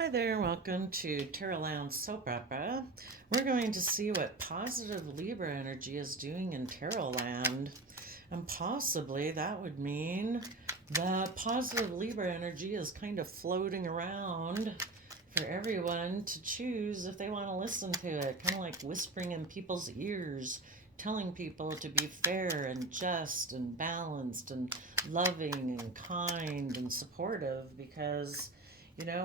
Hi there, welcome to Tarotland Soap Opera. We're going to see what positive Libra energy is doing in Tarotland. And possibly that would mean that positive Libra energy is kind of floating around for everyone to choose if they want to listen to it. Kind of like whispering in people's ears, telling people to be fair and just and balanced and loving and kind and supportive because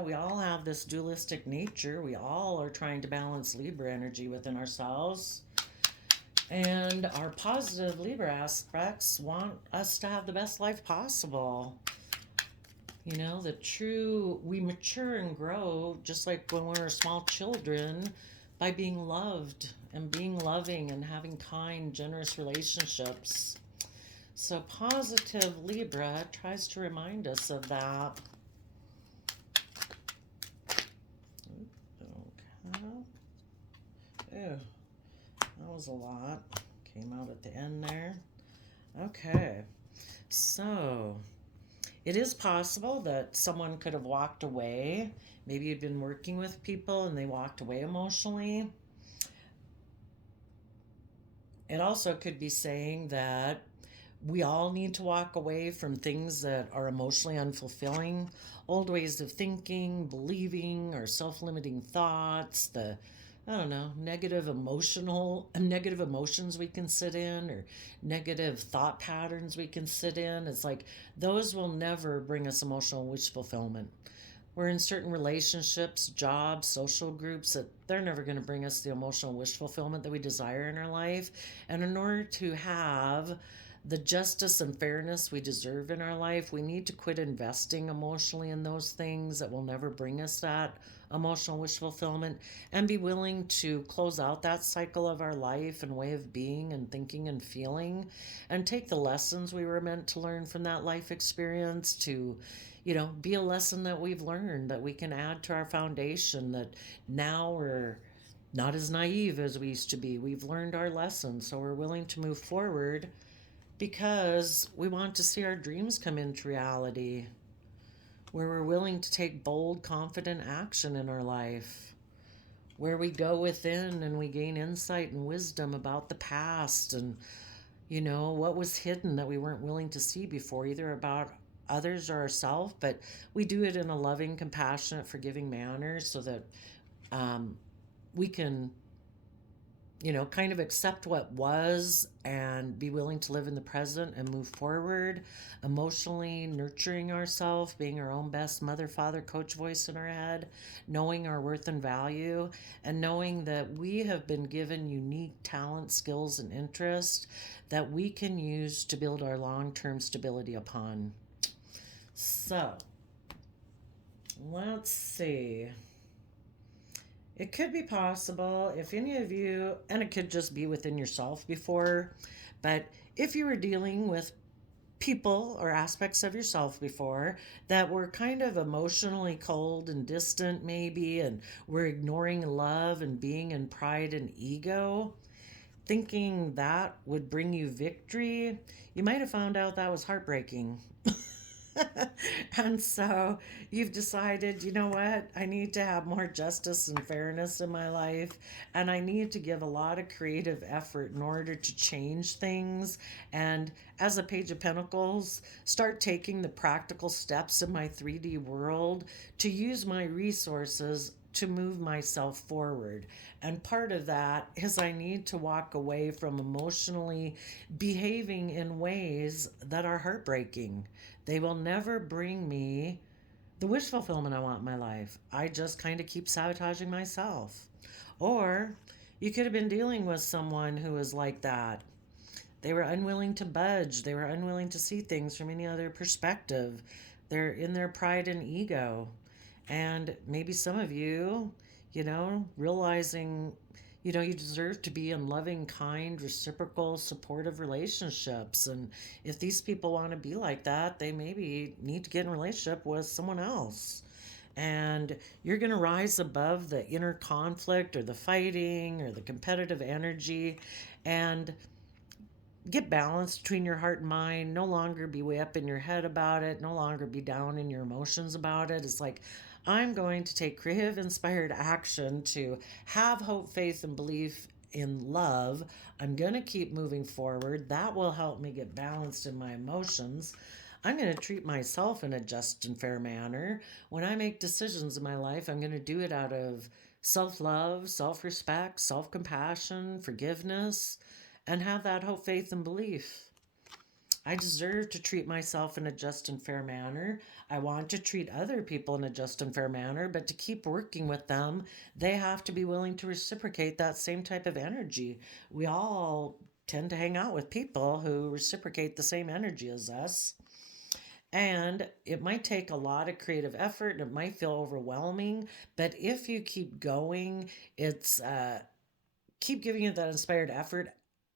we all have this dualistic nature. We all are trying to balance Libra energy within ourselves. And our positive Libra aspects want us to have the best life possible. We mature and grow just like when we were small children by being loved and being loving and having kind, generous relationships. So, positive Libra tries to remind us of that. Ew, that was a lot. Came out at the end there. Okay, so it is possible that someone could have walked away. Maybe you'd been working with people and they walked away emotionally. It also could be saying that we all need to walk away from things that are emotionally unfulfilling, old ways of thinking, believing, or self-limiting thoughts, negative emotions we can sit in, or negative thought patterns we can sit in. It's like those will never bring us emotional wish fulfillment. We're in certain relationships, jobs, social groups that they're never going to bring us the emotional wish fulfillment that we desire in our life. And in order to have the justice and fairness we deserve in our life, we need to quit investing emotionally in those things that will never bring us that emotional wish fulfillment and be willing to close out that cycle of our life and way of being and thinking and feeling and take the lessons we were meant to learn from that life experience to be a lesson that we've learned that we can add to our foundation, that now we're not as naive as we used to be. We've learned our lessons, so we're willing to move forward because we want to see our dreams come into reality, where we're willing to take bold, confident action in our life, where we go within and we gain insight and wisdom about the past and, what was hidden that we weren't willing to see before, either about others or ourselves, but we do it in a loving, compassionate, forgiving manner so that we can kind of accept what was and be willing to live in the present and move forward, emotionally nurturing ourselves, being our own best mother, father, coach voice in our head, knowing our worth and value, and knowing that we have been given unique talent, skills, and interests that we can use to build our long-term stability upon. So, let's see. It could be possible if any of you, and it could just be within yourself before, but if you were dealing with people or aspects of yourself before that were kind of emotionally cold and distant, maybe, and were ignoring love and being in pride and ego, thinking that would bring you victory, you might have found out that was heartbreaking. And so you've decided, you know what? I need to have more justice and fairness in my life. And I need to give a lot of creative effort in order to change things. And as a Page of Pentacles, start taking the practical steps in my 3D world to use my resources to move myself forward. And part of that is I need to walk away from emotionally behaving in ways that are heartbreaking. They will never bring me the wish fulfillment I want in my life. I just kind of keep sabotaging myself. Or you could have been dealing with someone who was like that. They were unwilling to budge. They were unwilling to see things from any other perspective. They're in their pride and ego. And maybe some of you, realizing, you deserve to be in loving, kind, reciprocal, supportive relationships. And if these people want to be like that, they maybe need to get in a relationship with someone else. And you're going to rise above the inner conflict or the fighting or the competitive energy and get balance between your heart and mind, no longer be way up in your head about it, no longer be down in your emotions about it. It's like, I'm going to take creative, inspired action to have hope, faith, and belief in love. I'm going to keep moving forward. That will help me get balanced in my emotions. I'm going to treat myself in a just and fair manner. When I make decisions in my life, I'm going to do it out of self love, self respect, self compassion, forgiveness, and have that hope, faith, and belief. I deserve to treat myself in a just and fair manner. I want to treat other people in a just and fair manner, but to keep working with them, they have to be willing to reciprocate that same type of energy. We all tend to hang out with people who reciprocate the same energy as us. And it might take a lot of creative effort and it might feel overwhelming, but if you keep going, it's keep giving it that inspired effort.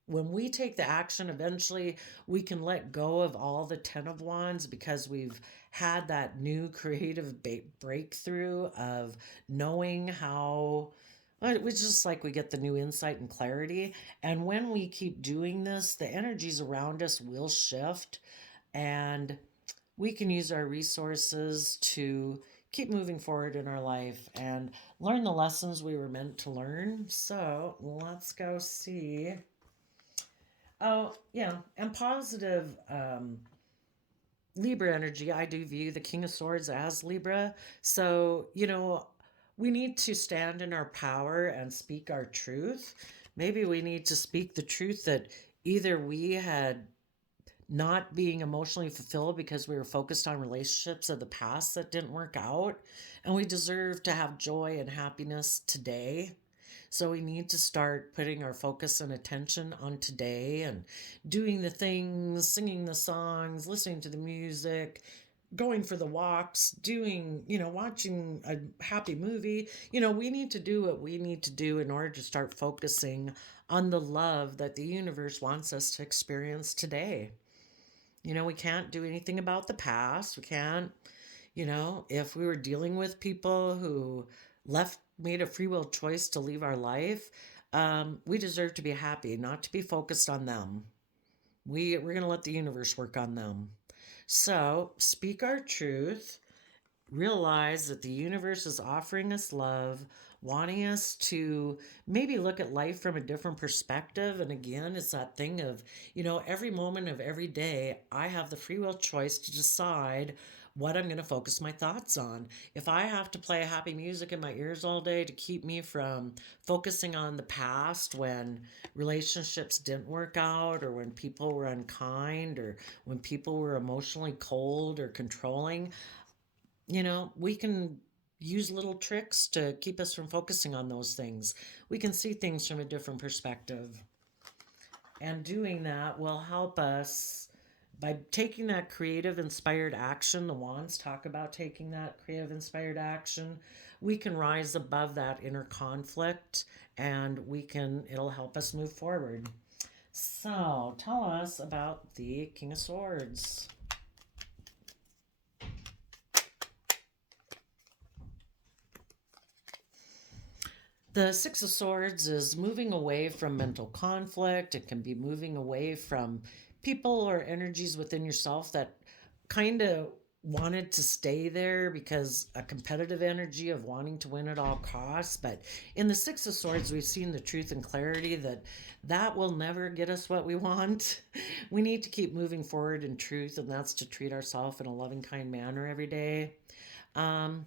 When we take the action, eventually we can let go of all the 10 of wands because we've had that new creative breakthrough of knowing how it's just like we get the new insight and clarity. And when we keep doing this, the energies around us will shift and we can use our resources to keep moving forward in our life and learn the lessons we were meant to learn. So let's go see. Oh, yeah, and positive Libra energy. I do view the King of Swords as Libra. So, we need to stand in our power and speak our truth. Maybe we need to speak the truth that either we had not being emotionally fulfilled because we were focused on relationships of the past that didn't work out. And we deserve to have joy and happiness today. So we need to start putting our focus and attention on today and doing the things, singing the songs, listening to the music, going for the walks, doing, watching a happy movie. We need to do what we need to do in order to start focusing on the love that the universe wants us to experience today. We can't do anything about the past. We can't, if we were dealing with people who made a free will choice to leave our life, we deserve to be happy, not to be focused on them. We're going to let the universe work on them. So speak our truth, realize that the universe is offering us love, wanting us to maybe look at life from a different perspective. And again, it's that thing of, every moment of every day, I have the free will choice to decide what I'm going to focus my thoughts on. If I have to play happy music in my ears all day to keep me from focusing on the past when relationships didn't work out, or when people were unkind, or when people were emotionally cold or controlling, we can use little tricks to keep us from focusing on those things. We can see things from a different perspective. And doing that will help us by taking that creative, inspired action. The wands talk about taking that creative, inspired action. We can rise above that inner conflict and it'll help us move forward. So, tell us about the King of Swords. The Six of Swords is moving away from mental conflict. It can be moving away from people or energies within yourself that kind of wanted to stay there because a competitive energy of wanting to win at all costs. But in the Six of Swords, we've seen the truth and clarity that will never get us what we want. We need to keep moving forward in truth, and that's to treat ourselves in a loving, kind manner every day. Um,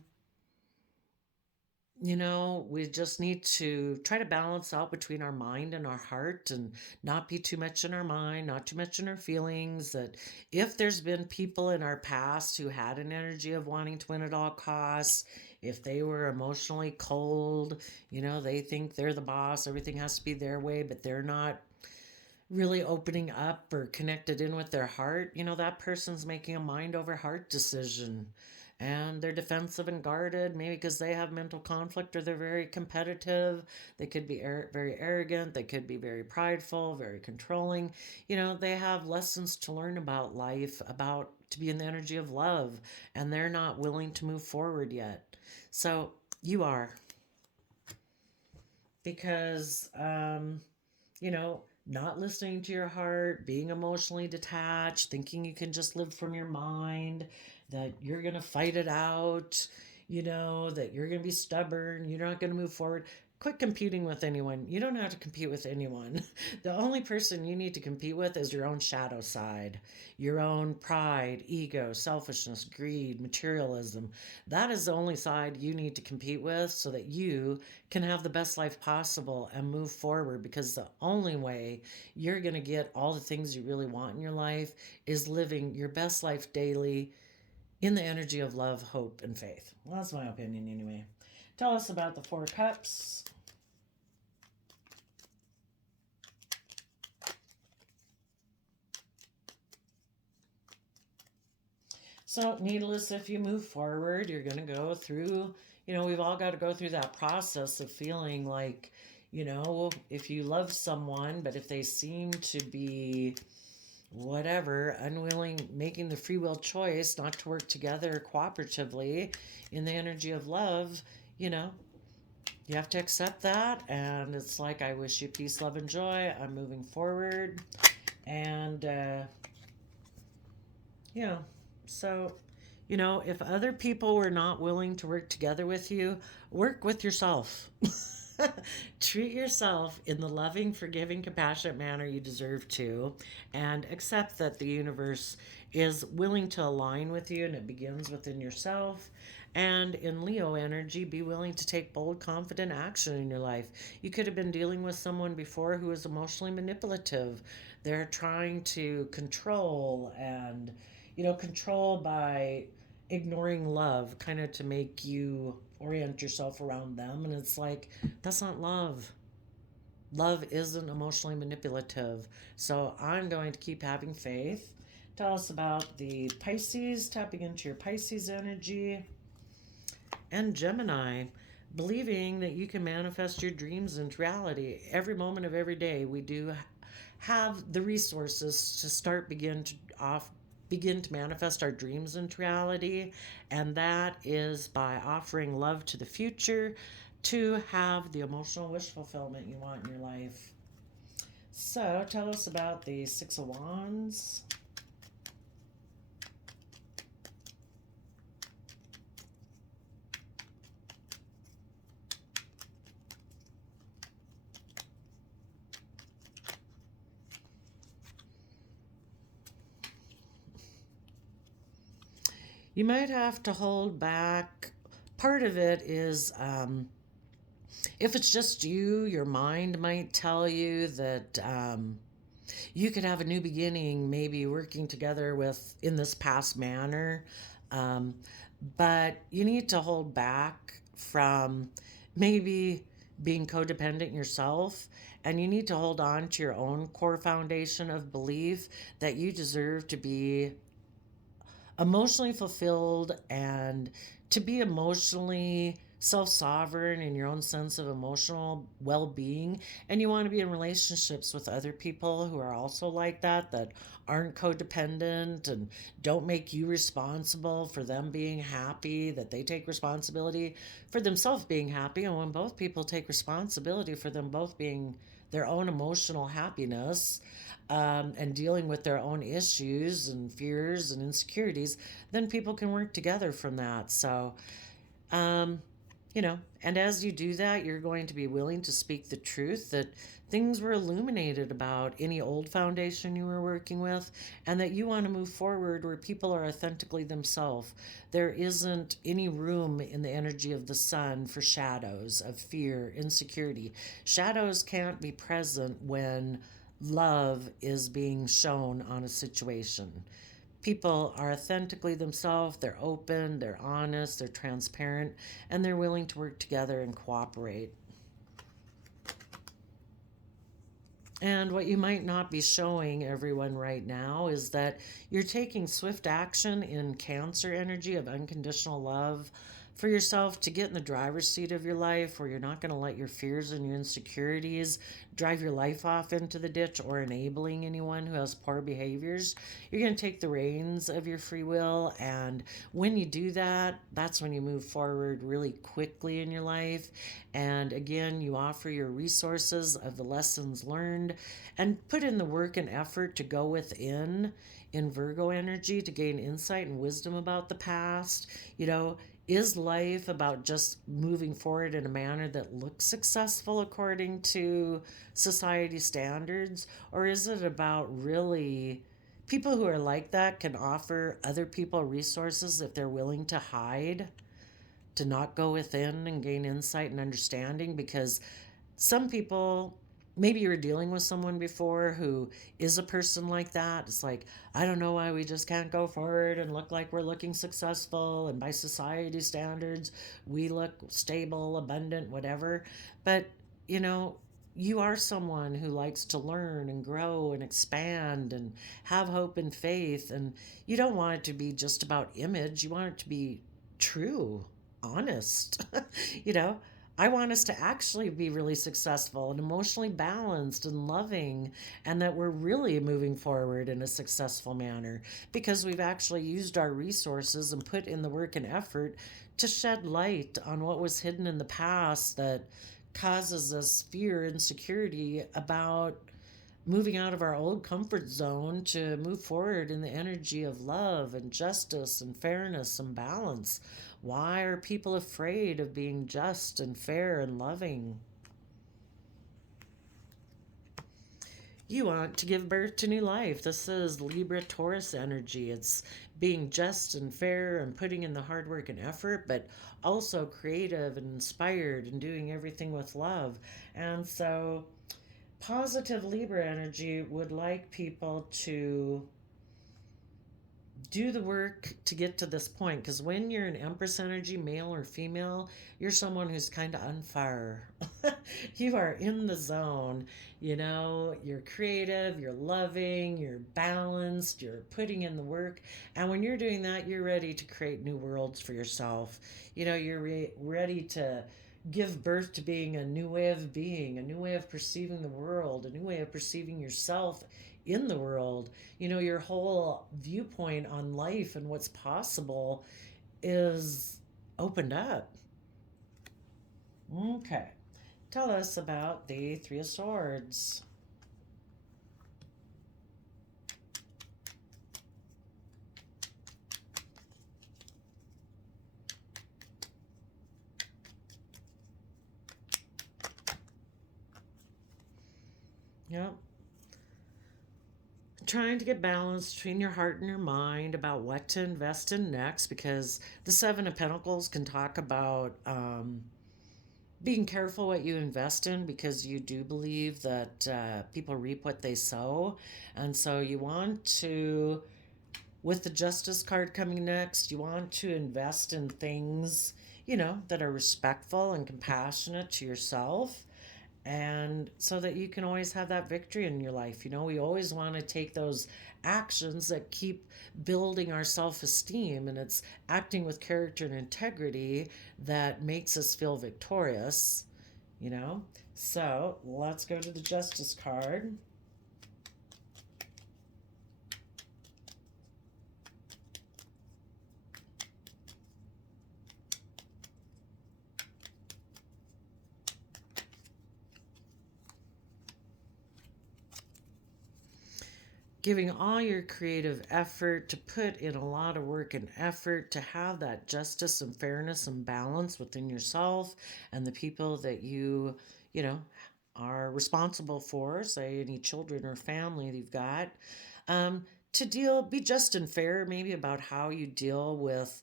we just need to try to balance out between our mind and our heart and not be too much in our mind, not too much in our feelings. That if there's been people in our past who had an energy of wanting to win at all costs, if they were emotionally cold, they think they're the boss, everything has to be their way, but they're not really opening up or connected in with their heart, that person's making a mind over heart decision. And they're defensive and guarded, maybe because they have mental conflict or they're very competitive. They could be very arrogant. They could be very prideful, very controlling. They have lessons to learn about life, about to be in the energy of love, and they're not willing to move forward yet. So you are. Because, you know, not listening to your heart, being emotionally detached, thinking you can just live from your mind, that you're going to fight it out, that you're going to be stubborn, you're not going to move forward. Quit competing with anyone. You don't have to compete with anyone. The only person you need to compete with is your own shadow side, your own pride, ego, selfishness, greed, materialism. That is the only side you need to compete with so that you can have the best life possible and move forward, because the only way you're going to get all the things you really want in your life is living your best life daily in the energy of love, hope, and faith. Well, that's my opinion anyway. Tell us about the Four Cups. So, needless, if you move forward, you're going to go through, we've all got to go through that process of feeling like, if you love someone, but if they seem to be whatever, unwilling, making the free will choice not to work together cooperatively in the energy of love, you know, you have to accept that. And it's like, I wish you peace, love, and joy. I'm moving forward. And, yeah, so, if other people were not willing to work together with you, work with yourself. Treat yourself in the loving, forgiving, compassionate manner you deserve to, and accept that the universe is willing to align with you, and it begins within yourself. And in Leo energy, be willing to take bold, confident action in your life. You could have been dealing with someone before who is emotionally manipulative. They're trying to control and, control by ignoring love, kind of to make you orient yourself around them. And it's like, that's not love. Love isn't emotionally manipulative. So I'm going to keep having faith. Tell us about the Pisces, tapping into your Pisces energy. And Gemini, believing that you can manifest your dreams into reality. Every moment of every day, we do have the resources to begin to manifest our dreams into reality, and that is by offering love to the future to have the emotional wish fulfillment you want in your life. So, tell us about the Six of Wands. You might have to hold back. Part of it is, if it's just you, your mind might tell you that you could have a new beginning, maybe working together with in this past manner. Um, but you need to hold back from maybe being codependent yourself, and you need to hold on to your own core foundation of belief that you deserve to be emotionally fulfilled and to be emotionally self sovereign in your own sense of emotional well being. And you want to be in relationships with other people who are also like that aren't codependent and don't make you responsible for them being happy, that they take responsibility for themselves being happy. And when both people take responsibility for them both being their own emotional happiness, and dealing with their own issues and fears and insecurities, then people can work together from that. So, um, and as you do that, you're going to be willing to speak the truth that things were illuminated about any old foundation you were working with, and that you want to move forward where people are authentically themselves. There isn't any room in the energy of the sun for shadows of fear, insecurity. Shadows can't be present when love is being shown on a situation. People are authentically themselves, they're open, they're honest, they're transparent, and they're willing to work together and cooperate. And what you might not be showing everyone right now is that you're taking swift action in Cancer energy of unconditional love, for yourself to get in the driver's seat of your life, where you're not going to let your fears and your insecurities drive your life off into the ditch or enabling anyone who has poor behaviors. You're going to take the reins of your free will. And when you do that, that's when you move forward really quickly in your life. And again, you offer your resources of the lessons learned and put in the work and effort to go within in Virgo energy to gain insight and wisdom about the past. You know, is life about just moving forward in a manner that looks successful according to society standards? Or is it about really people who are like that can offer other people resources if they're willing to hide, to not go within and gain insight and understanding? Because some people, maybe you were dealing with someone before who is a person like that. It's like, I don't know why we just can't go forward and look like we're looking successful, and by society standards we look stable, abundant, whatever. But you know, you are someone who likes to learn and grow and expand and have hope and faith, and you don't want it to be just about image. You want it to be true, honest. you know, I want us to actually be really successful and emotionally balanced and loving, and that we're really moving forward in a successful manner because we've actually used our resources and put in the work and effort to shed light on what was hidden in the past that causes us fear and insecurity about moving out of our old comfort zone to move forward in the energy of love and justice and fairness and balance. Why are people afraid of being just and fair and loving? You want to give birth to new life. This is Libra Taurus energy. It's being just and fair and putting in the hard work and effort, but also creative and inspired and doing everything with love. And so, positive Libra energy would like people to do the work to get to this point, because when you're an Empress energy, male or female, you're someone who's kind of on fire. You are in the zone. You know, you're creative, you're loving, you're balanced, you're putting in the work. And when you're doing that, you're ready to create new worlds for yourself. You know, you're ready to give birth to being a new way of being, a new way of perceiving the world, a new way of perceiving yourself in the world. You know, your whole viewpoint on life and what's possible is opened up. Okay. Tell us about the Three of Swords. Yep. Trying to get balance between your heart and your mind about what to invest in next, because the Seven of Pentacles can talk about being careful what you invest in, because you do believe that people reap what they sow. And so you want to, with the Justice card coming next, you want to invest in things, you know, that are respectful and compassionate to yourself, and so that you can always have that victory in your life. You know, we always want to take those actions that keep building our self-esteem, and it's acting with character and integrity that makes us feel victorious, you know. So let's go to the Justice card. Giving all your creative effort to put in a lot of work and effort to have that justice and fairness and balance within yourself and the people that you know, are responsible for, say any children or family that you've got, to be just and fair, maybe about how you deal with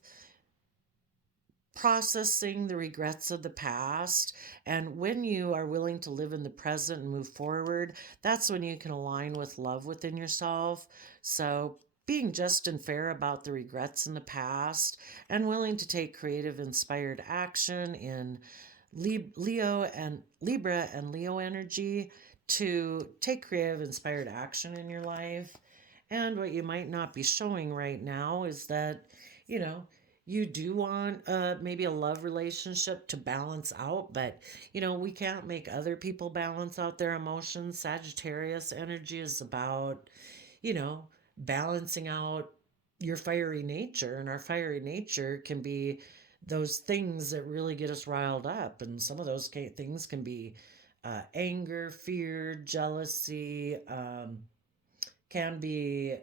processing the regrets of the past. And when you are willing to live in the present and move forward, that's when you can align with love within yourself. So being just and fair about the regrets in the past and willing to take creative inspired action in Leo and Libra and Leo energy, to take creative inspired action in your life. And what you might not be showing right now is that, you know, you do want maybe a love relationship to balance out, but we can't make other people balance out their emotions. Sagittarius energy is about, you know, balancing out your fiery nature, and our fiery nature can be those things that really get us riled up, and some of those things can be anger, fear, jealousy, can be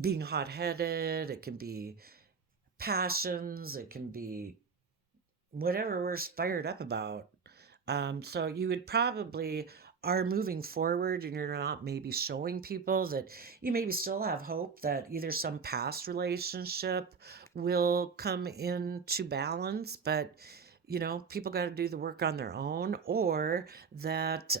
being hot-headed, it can be passions, it can be whatever we're fired up about. So you would probably are moving forward, and you're not maybe showing people that you maybe still have hope that either some past relationship will come into balance, but people got to do the work on their own, or that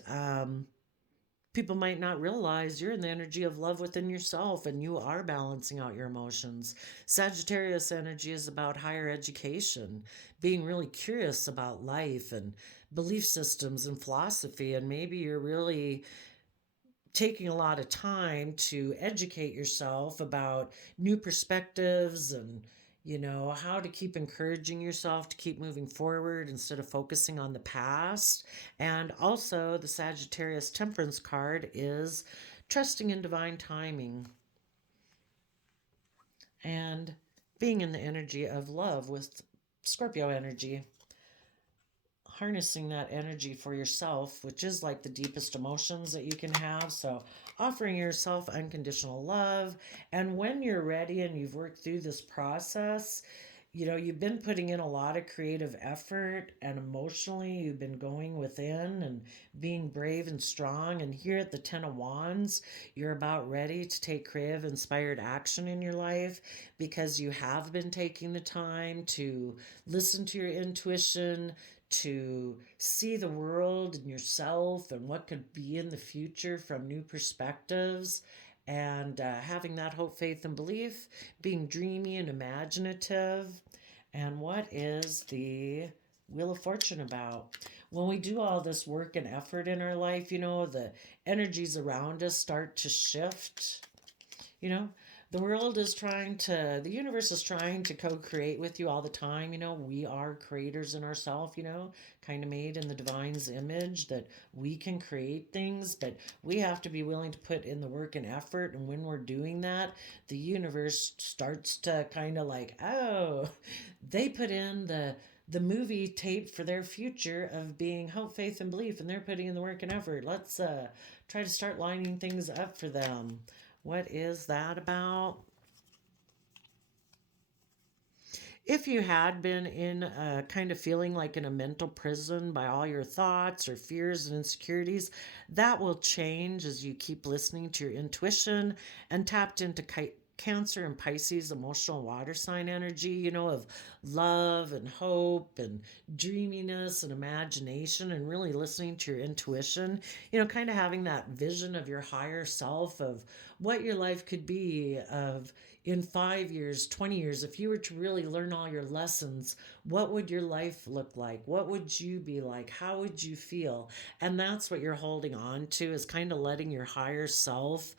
people might not realize you're in the energy of love within yourself and you are balancing out your emotions. Sagittarius energy is about higher education, being really curious about life and belief systems and philosophy. And maybe you're really taking a lot of time to educate yourself about new perspectives and how to keep encouraging yourself to keep moving forward instead of focusing on the past. And also the Sagittarius temperance card is trusting in divine timing and being in the energy of love with Scorpio energy, harnessing that energy for yourself, which is like the deepest emotions that you can have. So, offering yourself unconditional love. And when you're ready and you've worked through this process, you've been putting in a lot of creative effort, and emotionally, you've been going within and being brave and strong. And here at the Ten of Wands, you're about ready to take creative, inspired action in your life because you have been taking the time to listen to your intuition, to see the world and yourself and what could be in the future from new perspectives, and having that hope, faith, and belief, being dreamy and imaginative. And what is the Wheel of Fortune about? When we do all this work and effort in our life, the energies around us start to shift. You know, the universe is trying to co create with you all the time. We are creators in ourselves, kind of made in the divine's image, that we can create things, but we have to be willing to put in the work and effort. And when we're doing that, the universe starts to kind of like, oh, they put in the movie tape for their future of being hope, faith, and belief, and they're putting in the work and effort. Let's try to start lining things up for them. What is that about? If you had been in a kind of feeling like in a mental prison by all your thoughts or fears and insecurities, that will change as you keep listening to your intuition and tapped into Cancer and Pisces emotional water sign energy, of love and hope and dreaminess and imagination, and really listening to your intuition, kind of having that vision of your higher self, of what your life could be, of in 5 years, 20 years, if you were to really learn all your lessons, what would your life look like? What would you be like? How would you feel? And that's what you're holding on to, is kind of letting your higher self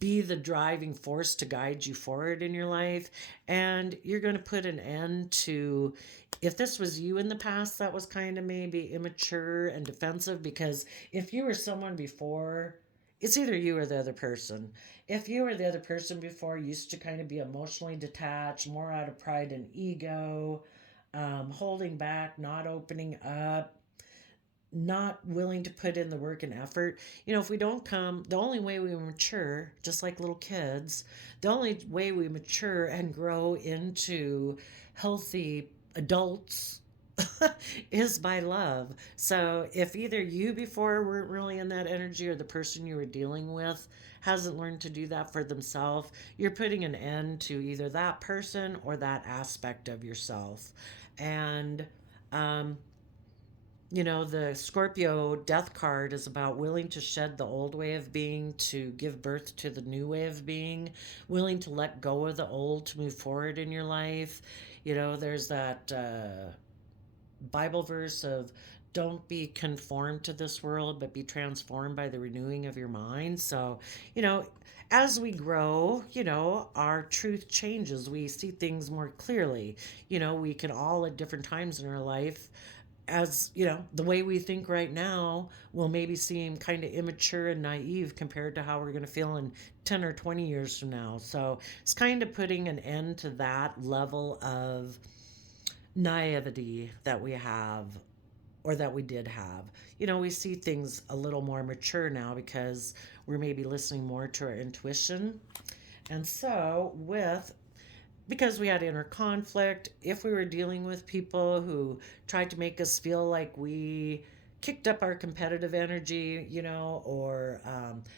be the driving force to guide you forward in your life. And you're going to put an end to, if this was you in the past that was kind of maybe immature and defensive, because if you were someone before, it's either you or the other person. If you or the other person before used to kind of be emotionally detached, more out of pride and ego, holding back, not opening up, not willing to put in the work and effort. If we don't come, the only way we mature, just like little kids, the only way we mature and grow into healthy adults is by love. So if either you before weren't really in that energy, or the person you were dealing with hasn't learned to do that for themselves, you're putting an end to either that person or that aspect of yourself. And um, the Scorpio death card is about willing to shed the old way of being to give birth to the new way of being, willing to let go of the old to move forward in your life. There's that Bible verse of don't be conformed to this world, but be transformed by the renewing of your mind. So, you know, as we grow, our truth changes. We see things more clearly. We can all at different times in our life, as the way we think right now will maybe seem kind of immature and naive compared to how we're going to feel in 10 or 20 years from now. So it's kind of putting an end to that level of naivety that we have, or that we did have. We see things a little more mature now because we're maybe listening more to our intuition. And so, because we had inner conflict, if we were dealing with people who tried to make us feel like we kicked up our competitive energy, or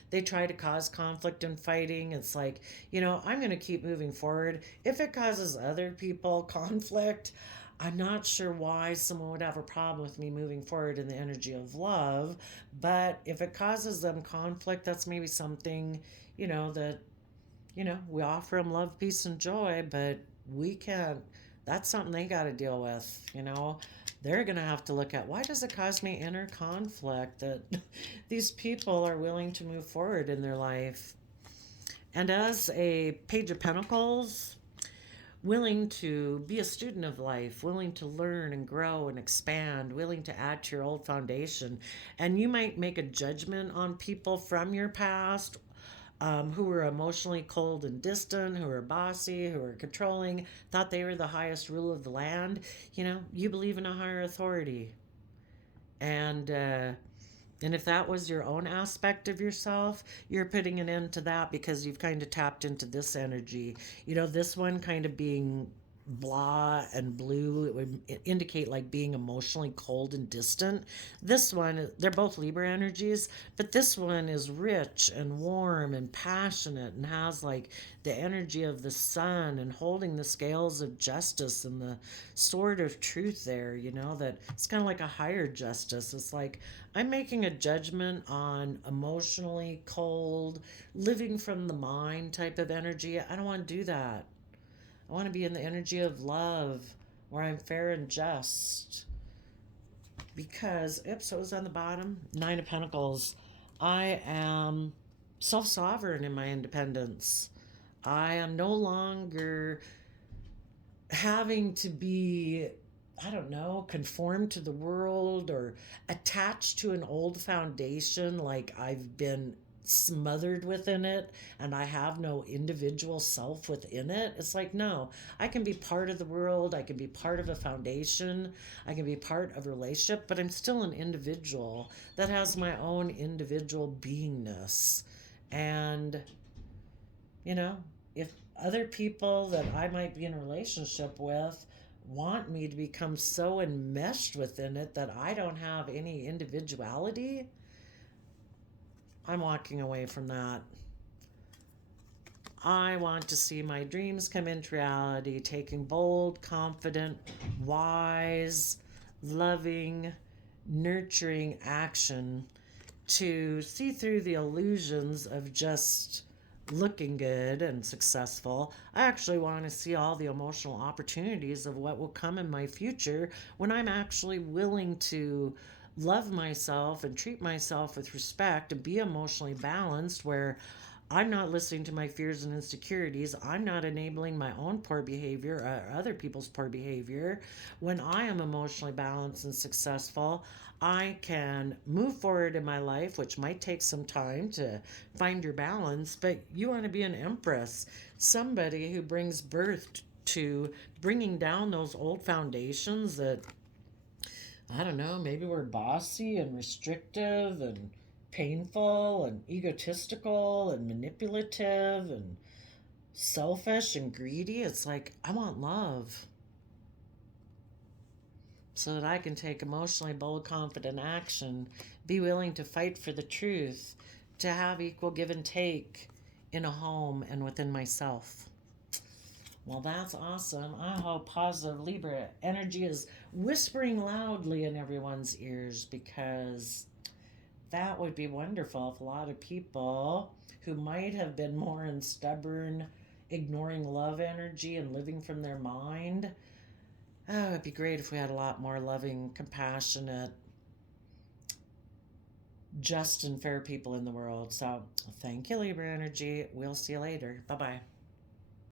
they try to cause conflict and fighting, it's like, I'm going to keep moving forward. If it causes other people conflict, I'm not sure why someone would have a problem with me moving forward in the energy of love. But if it causes them conflict, that's maybe something, that, we offer them love, peace, and joy, but we can't, that's something they got to deal with, They're going to have to look at, why does it cause me inner conflict that these people are willing to move forward in their life? And as a Page of Pentacles, willing to be a student of life, willing to learn and grow and expand, willing to add to your old foundation. And you might make a judgment on people from your past, who were emotionally cold and distant, who were bossy, who were controlling, thought they were the highest rule of the land. You believe in a higher authority. And if that was your own aspect of yourself, you're putting an end to that because you've kind of tapped into this energy. This one kind of being blah and blue, it would indicate like being emotionally cold and distant. This one, they're both Libra energies, but this one is rich and warm and passionate and has like the energy of the sun and holding the scales of justice and the sword of truth there, that it's kind of like a higher justice. It's like, I'm making a judgment on emotionally cold, living from the mind type of energy. I don't want to do that. I want to be in the energy of love, where I'm fair and just. Because, so it was on the bottom, Nine of Pentacles. I am self-sovereign in my independence. I am no longer having to be, I don't know, conform to the world or attached to an old foundation, like I've been smothered within it and I have no individual self within it. It's like, no, I can be part of the world, I can be part of a foundation, I can be part of a relationship, but I'm still an individual that has my own individual beingness. And if other people that I might be in a relationship with want me to become so enmeshed within it that I don't have any individuality, I'm walking away from that. I want to see my dreams come into reality, taking bold, confident, wise, loving, nurturing action to see through the illusions of just looking good and successful. I actually want to see all the emotional opportunities of what will come in my future when I'm actually willing to love myself and treat myself with respect and be emotionally balanced, where I'm not listening to my fears and insecurities. I'm not enabling my own poor behavior or other people's poor behavior. When I am emotionally balanced and successful, I can move forward in my life, which might take some time to find your balance, but you want to be an empress, somebody who brings birth to bringing down those old foundations that, I don't know, maybe we're bossy and restrictive and painful and egotistical and manipulative and selfish and greedy. It's like, I want love so that I can take emotionally bold, confident action, be willing to fight for the truth, to have equal give and take in a home and within myself. Well, that's awesome. I hope positive Libra energy is whispering loudly in everyone's ears, because that would be wonderful if a lot of people who might have been more in stubborn, ignoring love energy and living from their mind, it'd be great if we had a lot more loving, compassionate, just and fair people in the world. So thank you, Libra energy. We'll see you later. Bye bye.